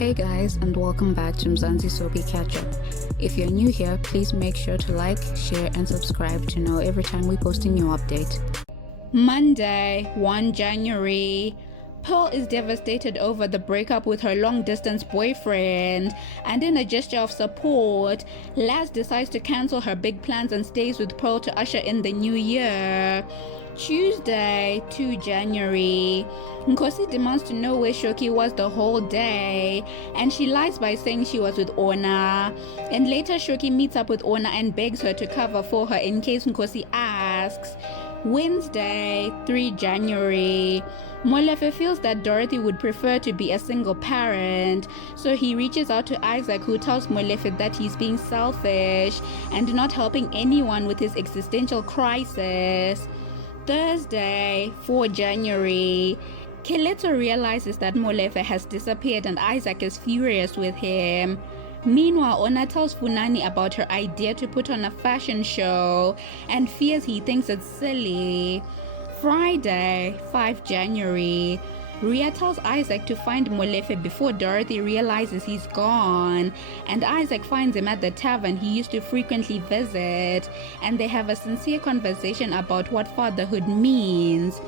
Hey guys, and welcome back to Mzansi Soapie CatchUp. If you're new here, please make sure to like, share and subscribe to know every time we post a new update. Monday, 1 January. Pearl is devastated over the breakup with her long-distance boyfriend, and in a gesture of support, Laz decides to cancel her big plans and stays with Pearl to usher in the new year. Tuesday, 2 January. Nkosi demands to know where Shoki was the whole day, and she lies by saying she was with Ona. And later Shoki meets up with Ona and begs her to cover for her in case Nkosi asks. Wednesday, 3 January. Molefe feels that Dorothy would prefer to be a single parent, so he reaches out to Isaac, who tells Molefe that he's being selfish and not helping anyone with his existential crisis. Thursday, 4 January. Keleto realizes that Molefe has disappeared and Isaac is furious with him. Meanwhile, Ona tells Funani about her idea to put on a fashion show and fears he thinks it's silly. Friday, 5 January. Ria tells Isaac to find Molefe before Dorothy realizes he's gone, and Isaac finds him at the tavern he used to frequently visit, and they have a sincere conversation about what fatherhood means.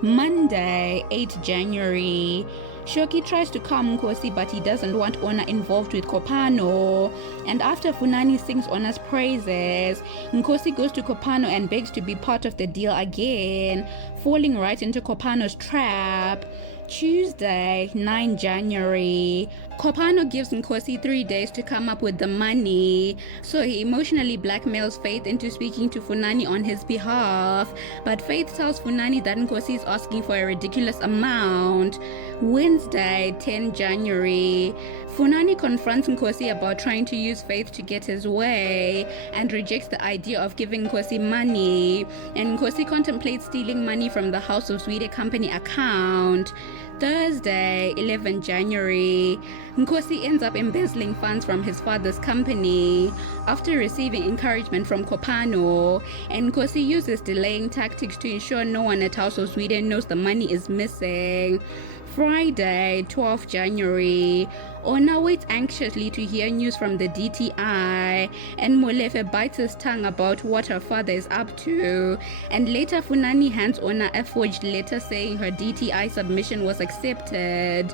Monday, 8 January. Shoki tries to calm Nkosi, but he doesn't want Ona involved with Kopano, and after Funani sings Ona's praises, Nkosi goes to Kopano and begs to be part of the deal again, falling right into Kopano's trap. Tuesday, 9 January. Kopano gives Nkosi 3 days to come up with the money, so he emotionally blackmails Faith into speaking to Funani on his behalf, but Faith tells Funani that Nkosi is asking for a ridiculous amount. Wednesday, 10 January. Funani confronts Nkosi about trying to use Faith to get his way and rejects the idea of giving Nkosi money, and Nkosi contemplates stealing money from the House of Zwide company account. Thursday, 11 January. Nkosi ends up embezzling funds from his father's company after receiving encouragement from Kopano, and Nkosi uses delaying tactics to ensure no one at House of Zwide knows the money is missing. Friday, 12 January. Ona waits anxiously to hear news from the DTI, and Molefe bites his tongue about what her father is up to, and later Funani hands Ona a forged letter saying her DTI submission was accepted.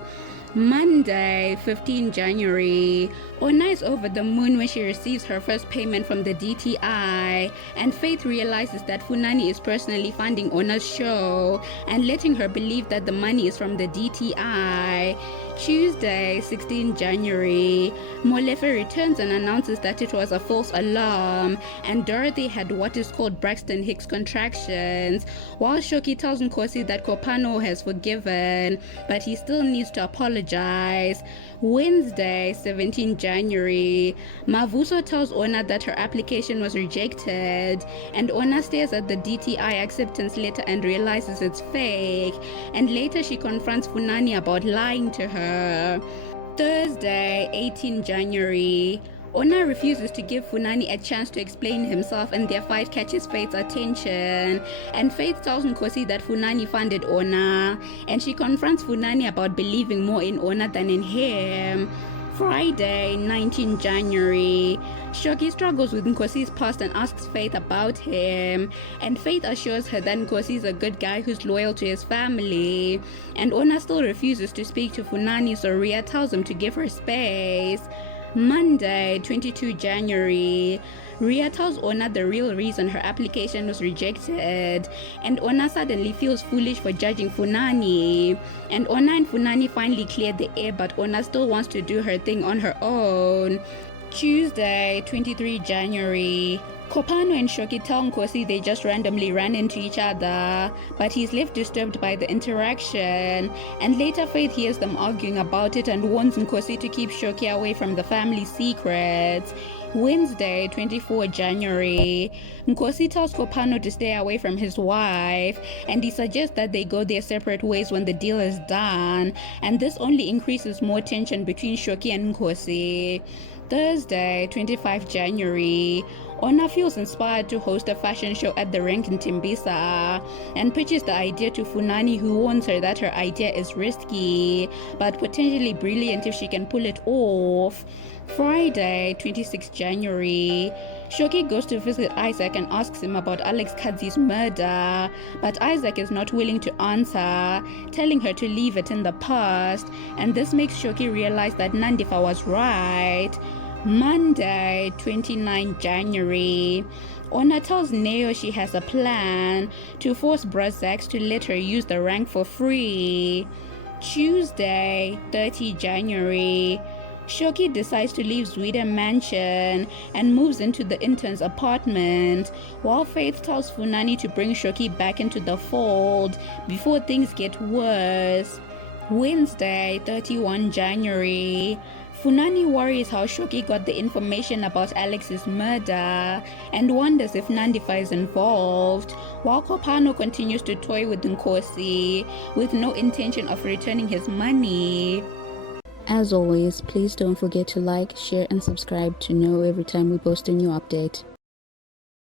Monday, 15 January. Ona is over the moon when she receives her first payment from the DTI, and Faith realizes that Funani is personally funding Ona's show and letting her believe that the money is from the DTI. Tuesday, 16 January. Molefe returns and announces that it was a false alarm and Dorothy had what is called Braxton Hicks contractions, while Shoki tells Nkosi that Kopano has forgiven, but he still needs to apologize. Wednesday, 17 January. Mavuso tells Ona that her application was rejected, and Ona stares at the DTI acceptance letter and realizes it's fake, and later she confronts Funani about lying to her. Thursday, 18 January. Ona refuses to give Funani a chance to explain himself, and their fight catches Faith's attention, and Faith tells Nkosi that Funani funded Ona, and she confronts Funani about believing more in Ona than in him. Friday, 19 January. Shoki struggles with Nkosi's past and asks Faith about him, and Faith assures her that Nkosi is a good guy who's loyal to his family, and Ona still refuses to speak to Funani, so Ria tells him to give her space. Monday, 22 January. Ria tells Ona the real reason her application was rejected, and Ona suddenly feels foolish for judging Funani, and Ona and Funani finally cleared the air, but Ona still wants to do her thing on her own. Tuesday, 23 January. Kopano and Shoki tell Nkosi they just randomly ran into each other, but he's left disturbed by the interaction, and later Faith hears them arguing about it and warns Nkosi to keep Shoki away from the family secrets. Wednesday, 24 January, Nkosi tells Kopano to stay away from his wife, and he suggests that they go their separate ways when the deal is done, and this only increases more tension between Shoki and Nkosi. Thursday, 25 January, Ona feels inspired to host a fashion show at the rank in Timbisa and pitches the idea to Funani, who warns her that her idea is risky but potentially brilliant if she can pull it off. Friday, 26 January, Shoki goes to visit Isaac and asks him about Alex Kadzi's murder, but Isaac is not willing to answer, telling her to leave it in the past, and this makes Shoki realize that Nandifa was right. Monday, 29 January, Ona tells Neo she has a plan to force Brazax to let her use the rank for free. Tuesday, 30 January, Shoki decides to leave Zwide mansion and moves into the intern's apartment, while Faith tells Funani to bring Shoki back into the fold before things get worse. Wednesday, 31 January, Funani worries how Shoki got the information about Alex's murder and wonders if Nandifa is involved, while Kopano continues to toy with Nkosi with no intention of returning his money. As always, please don't forget to like, share and subscribe to know every time we post a new update.